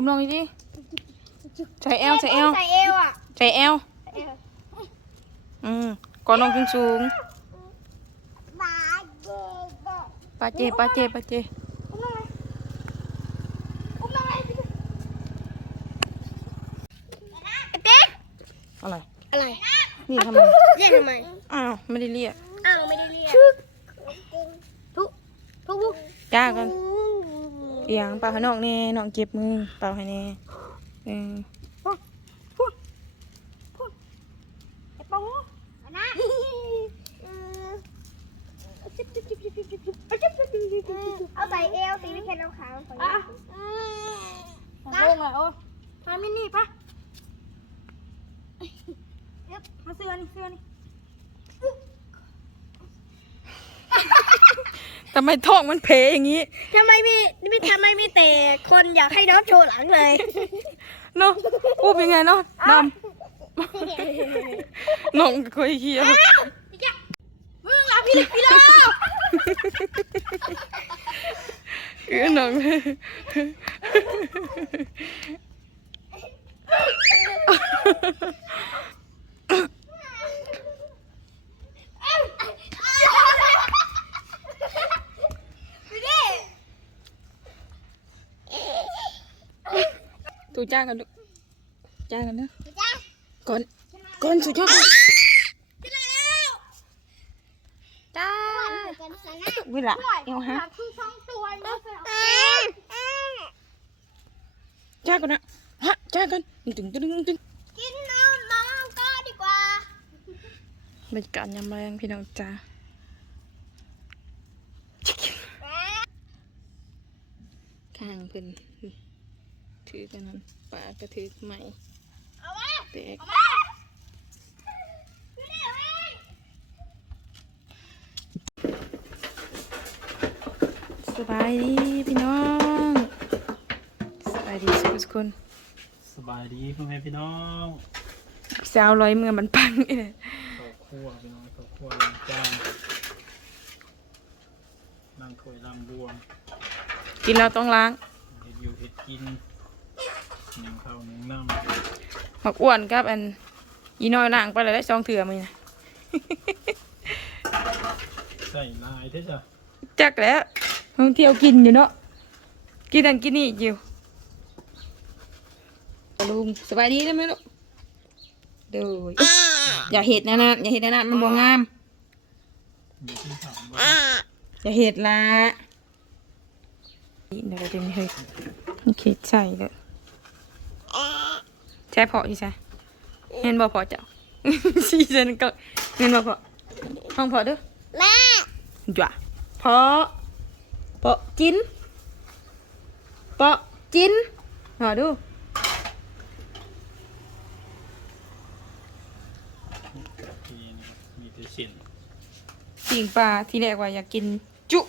คุมลงอีกดิใส่เอวใส่เอวใส่เอวอะใส่เอวใส่เอวอืมก่อนลงสูงสูงบาเจเดๆปาเจปาเจปาเจอุ้มลงเลยอุ้มลงเลยไอ้เป๊กอะไร อะไร นี่ทำไมเรียกทำไม อ้าว ไม่ได้เรียก อ้าว ไม่ได้เรียกทุกทุกทุกจ้ากัน เอียงเปล่าให้น้องแน่น้องเจ็บมือเปล่าให้แน่เออไอ้ปองนะเอาใส่เอวสีไม่แค่เอาขาใส่อะนะลงอะโอ้มามินี่ปะมาเสื้อนี่เสื้อนี่ทำไมท้องมันเพอย่างนี้ทำไมมีมีทำไมมีแต่คนอยากให้น้องโชว์หลังเลย เนาะพูดยังไงเนาะดำน้องก็เคยเคี้ยวมึงรับพี่พี่แล้วเออน้อง จ้ากันลูกจ้ากันนะก่อนก่อนสุดยอดก่อนจ้าเวลาเอาฮะคือสองตัวจ้ากันนะฮะจ้ากันตึงตึงตึงตึงกินน้ำน้องก็ดีกว่าบรรยากาศยามแรงพี่น้องจ้าข้างเพิ่น ถือกันนั้นปากก็ถือใหม่เอามาแตกเอามาพี่เลี้ยวเองสบายดีพี่น้อง สบายดีทุกคนสบายดีพ่อแม่พี่น้องสาวร้อยเมืองมันปังเอ้ยข้าวคั่วพี่น้องข้าวคั่วล้างจานล้างถ้วยล้างบวงกินแล้วต้องล้างเห็ดอยู่เห็ดกินห นึ่งข้าวหนึ่งน้หมักอ้วนกับอันอีน้อยล้างไปแล้วได้สองเถื่อมือนะำใส่ลายเด้อจ้ะจักแล้วท่องเที่ยวกินอยู่เนาะกินนั่นกินนี่อยู่ลุงสบายดีได้ไหมลูกเดูอย่าเห็ดนะนะอย่าเห็ดนะนะมันบ่งาม มีที่ถามว่าอย่าเห็ดละเดี๋ยวเราจะมีเฮ้ยโอเคใช่เลยใช่พอที่ใช่เห็นบ่พอเจ้าซีซันก็เห็นบ่พอห้องพอเด้อแม่จ้ะพอพอจินพอจินหอดูทีนี่ครับมีแต่เส้นสิงปลาที่แรกว่าอยากกินจุ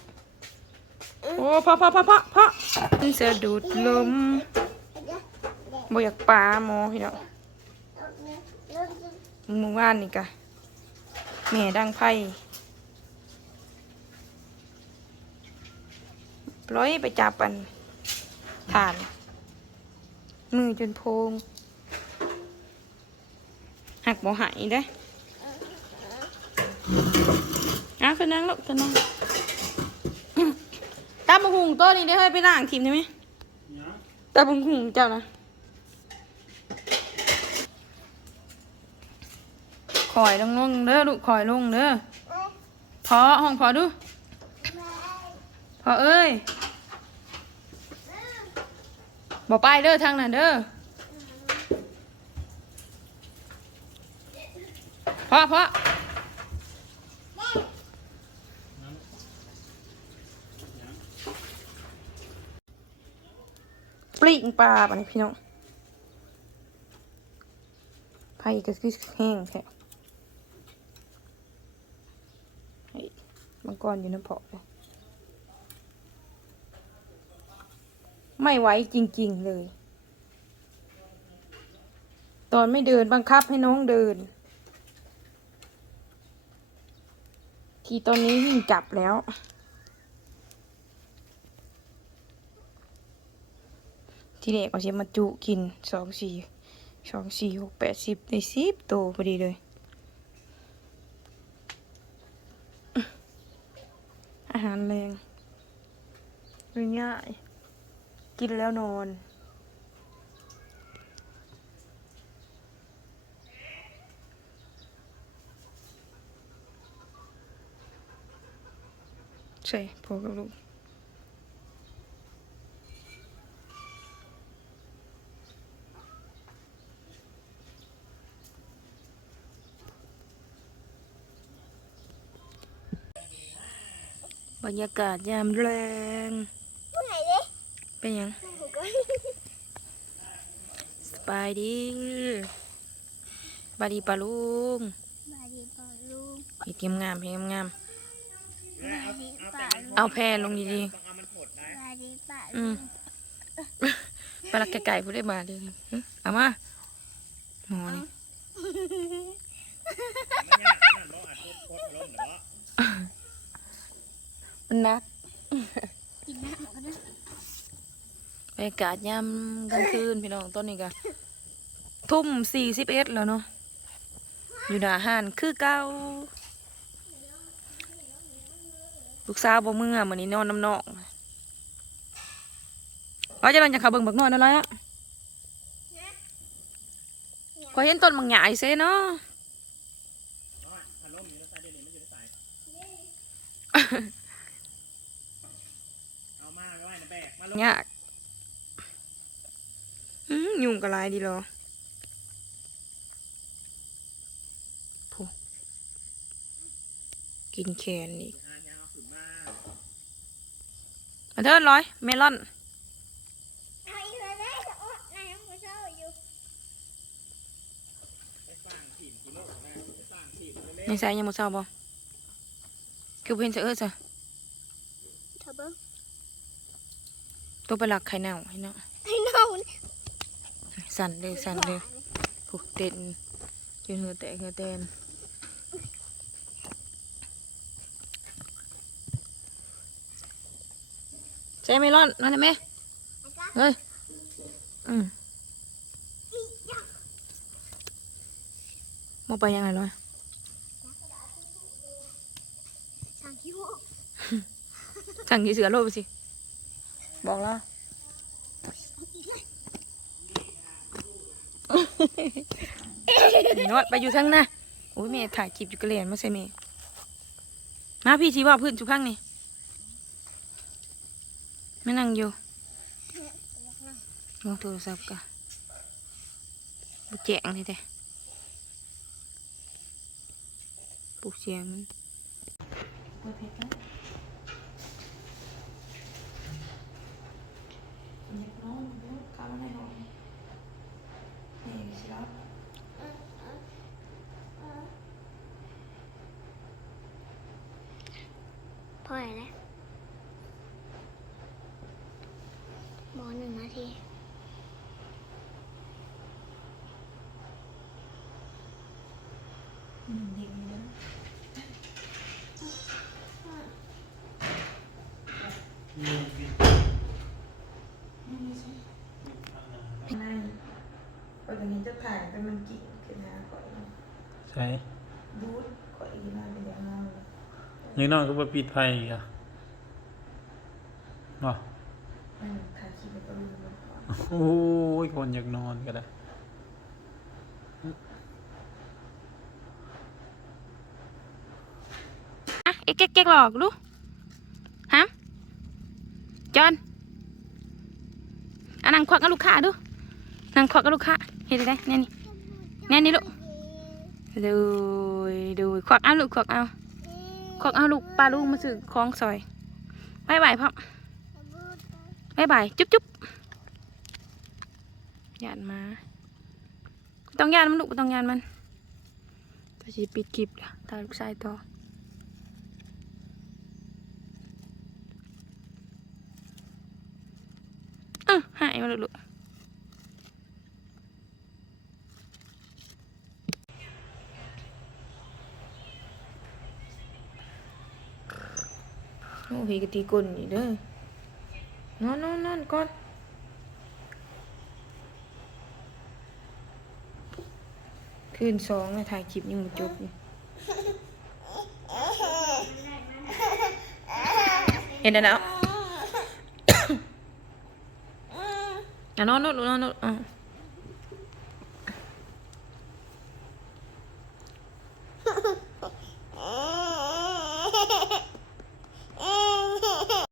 โอ้พอพอพอพอพอมันสะดุดลม บ่อยากปลาหมอพี่น้องหมู่บ้านนี่กะแม่ดังไพ่ปล่อยไปจับปันฐาน มือจนโพงหักบ่หายเด้ออะคือนั่งลูกคือนั่งตาบังหุงโต๊ะนี้ได้ให้ไปล้างทีมได้ไหมตาบังหุงเจ้านะ อยลงลงเด้อลูกคอยลงเด้อพอห้องพอดูพอเอ้ยบอกไปเด้อทางนั้นเด้อพอพอปลีกปลาปะนี่พี่น้องไผ่ก็คือแห้งแท้เฮ้ย มังกรอยู่น้ำเพาะเลยไม่ไหวจริง ๆ เลย ตอนไม่เดินบังคับให้น้องเดิน ทีตอนนี้วิ่งจับแล้ว ที่แรกว่าสิมาจุกินสองสี่สองสี่หกแปดสิบในสิบโตพอดีเลย อาหารแรง ง่ายๆกินแล้วนอน ใช่พอกับลูกบรรยากาศยามแรง เป็นหยังผมก็สบายดีสบายดีปะลุงมาดีป่าลุงเฮ็ดเตรียมงามเฮ็ดเตรียมงามมาดีป่าลุงเอาแพรลงดีมาดีป่าๆอืลุมงไปรักไก่ๆผู้ได้มาเลยหึเอามาหมอนี่มันนักกินน้ำกันนะ บรรยากาศยามกลางคืนพี่น้องต้นนี้ก็ทุ่มสี่สิบเอ็ดแล้วเนาะอยู่หน้าห้านคือเก่าลูกสาวบ่เมื่อมื้อนี้นอนน้ำนองว่าจะมันจะขับเบิ่งบักน้อยนั่นแหละขอยเห็นต้นบางใหญ่เซ่เนาะเอามาไว้ในแบกมาลงยากอืม ยุงกระไรดีเหรอโพูกินแคนอีกอ่านยาวขึ้นมามาเทินร้อย เมลอนเอาอีกแล้วได้แต่อดน้ำก็เศร้าอยู่ไปสร้างทีมกิโลนะไปสร้างทีมเร็วในสายยังบ่เศร้าบ่คือเพิ่นจะเอิ้นซะเธอเบิ้งตัวไปหลักไข่เน่าให้เนาะให้น้อง สั่นเด้อสั่นเด้อผูกเต้นจนหัวแตกหัวแตนใช่เมลอนมาได้ไหมเฮ้ยอืมมาไปยังไงร้อยสั่งคิ้วสั่งกี่เสือโลดไปสิ บอกแล้ว นี่นวดไปอยู่ทั้งน้าโอ้ยแม่ถ่ายคลิปอยู่กระเรียนมาใส่แม่มาพี่ชีว่าพื้นจุกข้างนี่ไม่นั่งอยู่ลองโทรศัพท์กันบุแจงเลยแต่ปลุกเสียงมันเปิดเพลงแล้วเด็กน้องดูเข้ามาในห้องนี่สิครับ พอแล้วห มอหนึ่งนาทีอืมเด็กนี่นะนั่นก่อนจะนี้จะถ่ายแต่มันกิ่งขึ้นมาก่อนใช่บูทก่อนอีกนานเป็นอย่างนั้นเลยยังน้องก็มาปิดไฟอีกอะเนาะ โอ้ยคนอยากนอนก็ได้อะเอ็กเก๊กเก๊กหลอกดูฮะจอนอะนั่งควักกับลูกค้าดูนั่งควักกับลูกค้าเห็นได้แน่นี่แน่นี่ลูกดูดูควักเอาลูกควักเอาควักเอาลูกปลาลูกมาซื้อของซอยบายบายพ่อบายบายจุ๊บจุ๊บ ยานมาต้องยานมันลูกต้องยานมันต่ชีปิดคลิปละตาลูกชายต่อเออหายมาลูกโอ้ยกะตีกุนอีกเด้อนอนนอนนอนก่อน คืนสองนะถ่ายคลิปยังบ่จบอยู่เห็นแล้วนะอะนอนนอนนอนนอนอะ